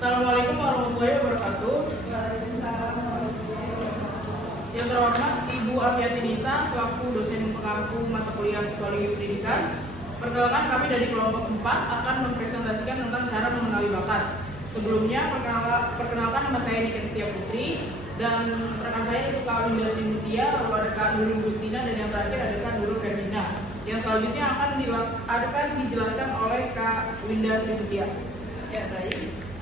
Assalamualaikum warahmatullahi wabarakatuh. Waalaikumsalam warahmatullahi wabarakatuh. Yang terhormat Ibu Afiati Nisa selaku dosen pengampu mata kuliah psikologi pendidikan. Perkenalkan, kami dari kelompok 4 akan mempresentasikan tentang cara mengenali bakat. Sebelumnya, perkenalkan nama saya Niken Setia Putri dan rekan saya itu Kak Winda Sri Mutia, lalu ada Kak Nurul Gustina, dan yang terakhir ada Kak Nurul Ferdina. Yang selanjutnya akan dijelaskan oleh Kak Winda Sri Mutia. Ya, baik.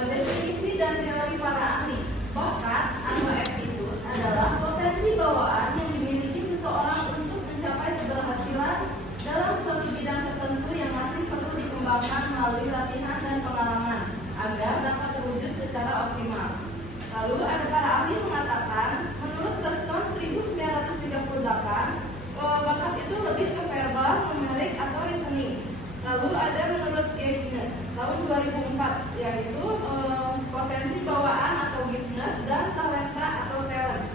Definisi dan teori para ahli. Bakat atau aptitude adalah potensi bawaan yang dimiliki seseorang untuk mencapai keberhasilan dalam suatu bidang tertentu yang masih perlu dikembangkan melalui latihan dan pengalaman agar dapat terwujud secara optimal. Lalu ada para ahli mengatakan, menurut Preston 1938, bakat itu lebih ke verbal, numerik, atau listening. Lalu ada menurut Gardner tahun 2004, yaitu potensi bawaan atau giftedness dan talenta atau talent.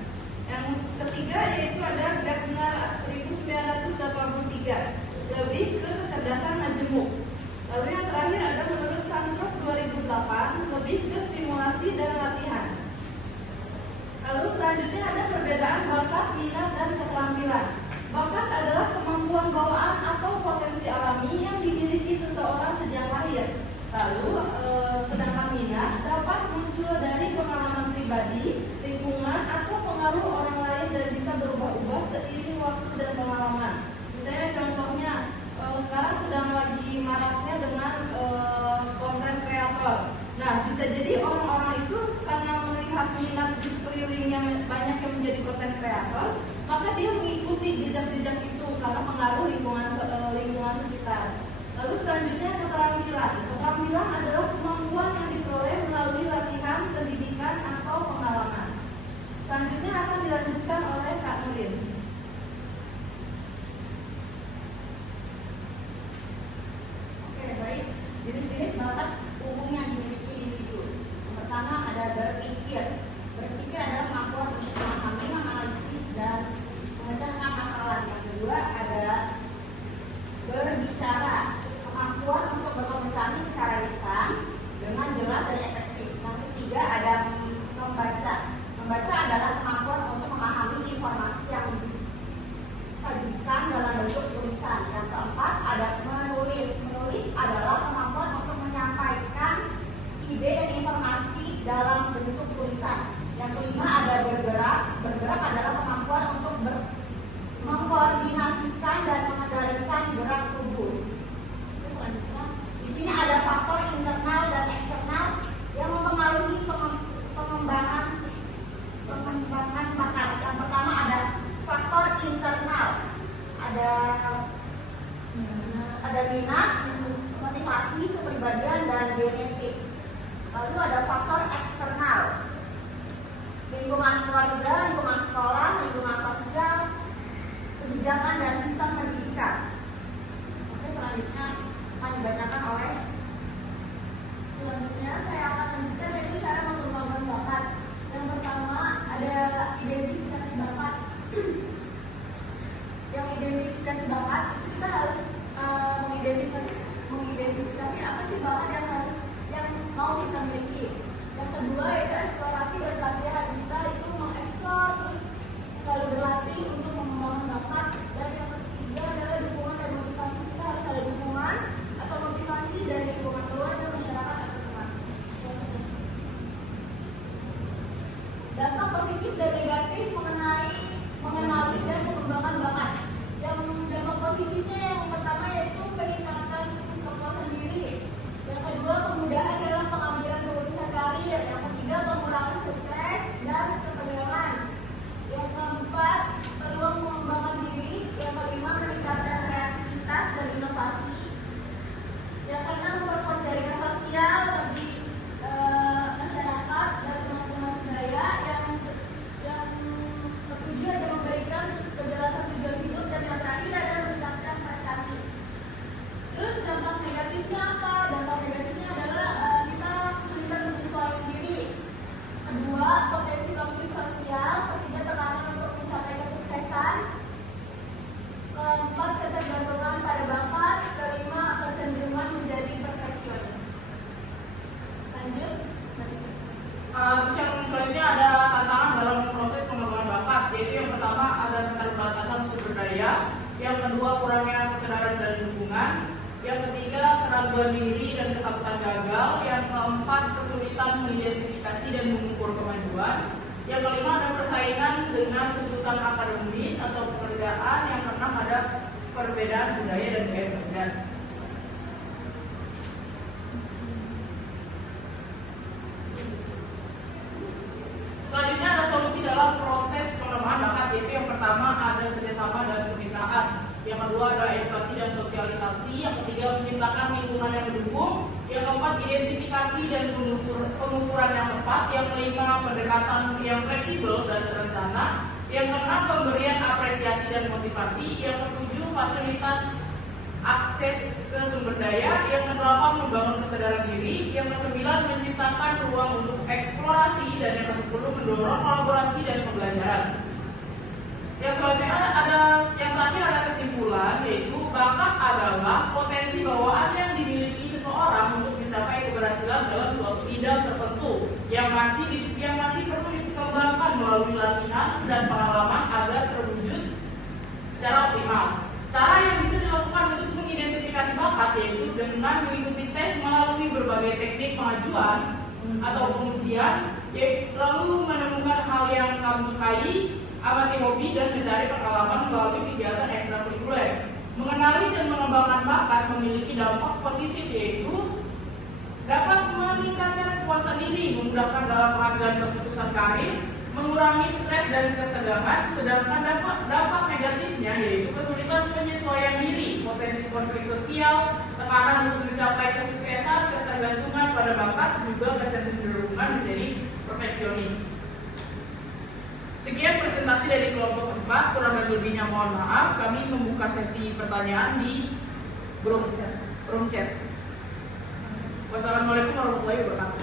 Yang ketiga yaitu ada Gardner 1983, lebih ke kecerdasan majemuk. Lalu yang terakhir ada menurut Sandrock 2008, lebih ke stimulasi dan latihan. Lalu selanjutnya ada perbedaan bakat, minat, dan keterampilan. Bakat adalah kemampuan bawaan atau potensi alami yang dimiliki seseorang sejak lahir. Lalu, sedangkan minat dapat muncul dari pengalaman pribadi, lingkungan, atau pengaruh orang lain dan bisa berubah-ubah seiring waktu dan pengalaman. Misalnya contohnya, sekarang sedang lagi maraknya dengan konten kreator. Nah, bisa jadi orang-orang itu karena melihat minat di sekelilingnya banyak yang menjadi konten kreator, maka dia mengikuti jejak-jejak itu karena pengaruh lingkungan sekitar. Lalu selanjutnya keterampilan. Keterampilan adalah kemampuan yang diperoleh melalui latihan, pendidikan, atau pengalaman. Selanjutnya akan dilanjutkan oleh Kak Nurin. Oke, baik. Jenis-jenis bakat umum yang dimiliki individu. Yang pertama ada berpikir. Berpikir adalah kemampuan untuk memahami, menganalisis, dan memecahkan masalah. Yang kedua ada berbicara, kemampuan untuk berkomunikasi secara lisan dengan jelas dan efektif. Yang ketiga ada membaca. Membaca adalah kemampuan untuk memahami informasi yang disajikan dalam bentuk tulisan. Yang keempat ada menulis. Menulis adalah kemampuan untuk menyampaikan ide dan informasi dalam bentuk tulisan. Yang kelima ada bergerak. Bergerak adalah kemampuan untuk mengkoordinasikan dan mengendalikan gerak tubuh. Terus selanjutnya, di sini ada faktor internal dan eksternal yang mempengaruhi pengembangan bakat. Yang pertama ada faktor internal, ada minat, motivasi, kepribadian, dan genetik. Lalu ada faktor eksternal, lingkungan keluarga, lingkungan sekolah, lingkungan sosial, kebijakan, dan sistem pendidikan. Oke, selanjutnya akan dibacakan oleh. Selanjutnya saya akan lanjutkan yaitu cara mengembangkan bakat. Yang pertama ada identifikasi bakat. Yang identifikasi bakat itu kita harus mengidentifikasi apa sih bakat yang mau kita miliki. Yang kedua yaitu eksplorasi dan latihan. Kita itu mengeksplor terus selalu berlatih untuk mengembangkan bakat. Dan yang ketiga adalah dukungan dan motivasi. Kita harus ada dukungan atau motivasi dari lingkungan keluarga, masyarakat, atau teman. Dampak positif dan negatif mengenali dan mengembangkan bakat. Yang dampak positifnya yang pertama yaitu peningkatan kepuasan diri. Yang kedua kemudahan dalam pengambilan keputusan karir. Yang ketiga pengurangan stres dan ketegangan. Yang keempat peluang mengembangkan diri. Yang kelima Yang ketiga, keraguan diri dan ketakutan gagal. Yang keempat, kesulitan mengidentifikasi dan mengukur kemajuan. Yang kelima, ada persaingan dengan tuntutan akademis atau pekerjaan. Yang keenam, ada perbedaan budaya dan gaya kerja. Selanjutnya ada solusi dalam proses pengembangan bakat, yaitu yang pertama ada kerjasama dan kemitraan. Yang kedua ada edukasi dan sosialisasi. Yang ketiga menciptakan lingkungan yang mendukung. Yang keempat identifikasi dan pengukuran yang tepat. Yang kelima pendekatan yang fleksibel dan terencana. Yang keenam pemberian apresiasi dan motivasi. Yang ketujuh fasilitas akses ke sumber daya. Yang kedelapan membangun kesadaran diri. Yang kesembilan menciptakan ruang untuk eksplorasi. Dan yang kesepuluh mendorong kolaborasi dan pembelajaran. Yang selanjutnya ada yang terakhir ada kesimpulan, yaitu bakat adalah potensi bawaan yang dimiliki seseorang untuk mencapai keberhasilan dalam suatu bidang tertentu yang masih perlu dikembangkan melalui latihan dan pengalaman agar terwujud secara optimal. Cara yang bisa dilakukan untuk mengidentifikasi bakat yaitu dengan mengikuti tes melalui berbagai teknik pengajuan atau pengujian, lalu menemukan hal yang kamu sukai, amati hobi, dan mencari pengalaman melalui kegiatan ekstrakurikuler. Mengenali dan mengembangkan bakat memiliki dampak positif, yaitu dapat meningkatkan kepuasan diri, memudahkan dalam pengambilan keputusan karir, mengurangi stres dan ketegangan. Sedangkan dampak negatifnya yaitu kesulitan penyesuaian diri, potensi konflik sosial, tekanan untuk mencapai kesuksesan, ketergantungan pada bakat, juga kecenderungan menjadi perfeksionis. Sekian presentasi dari kelompok 4, kurang dan lebihnya mohon maaf. Kami membuka sesi pertanyaan di grup chat. Wassalamualaikum warahmatullahi wabarakatuh.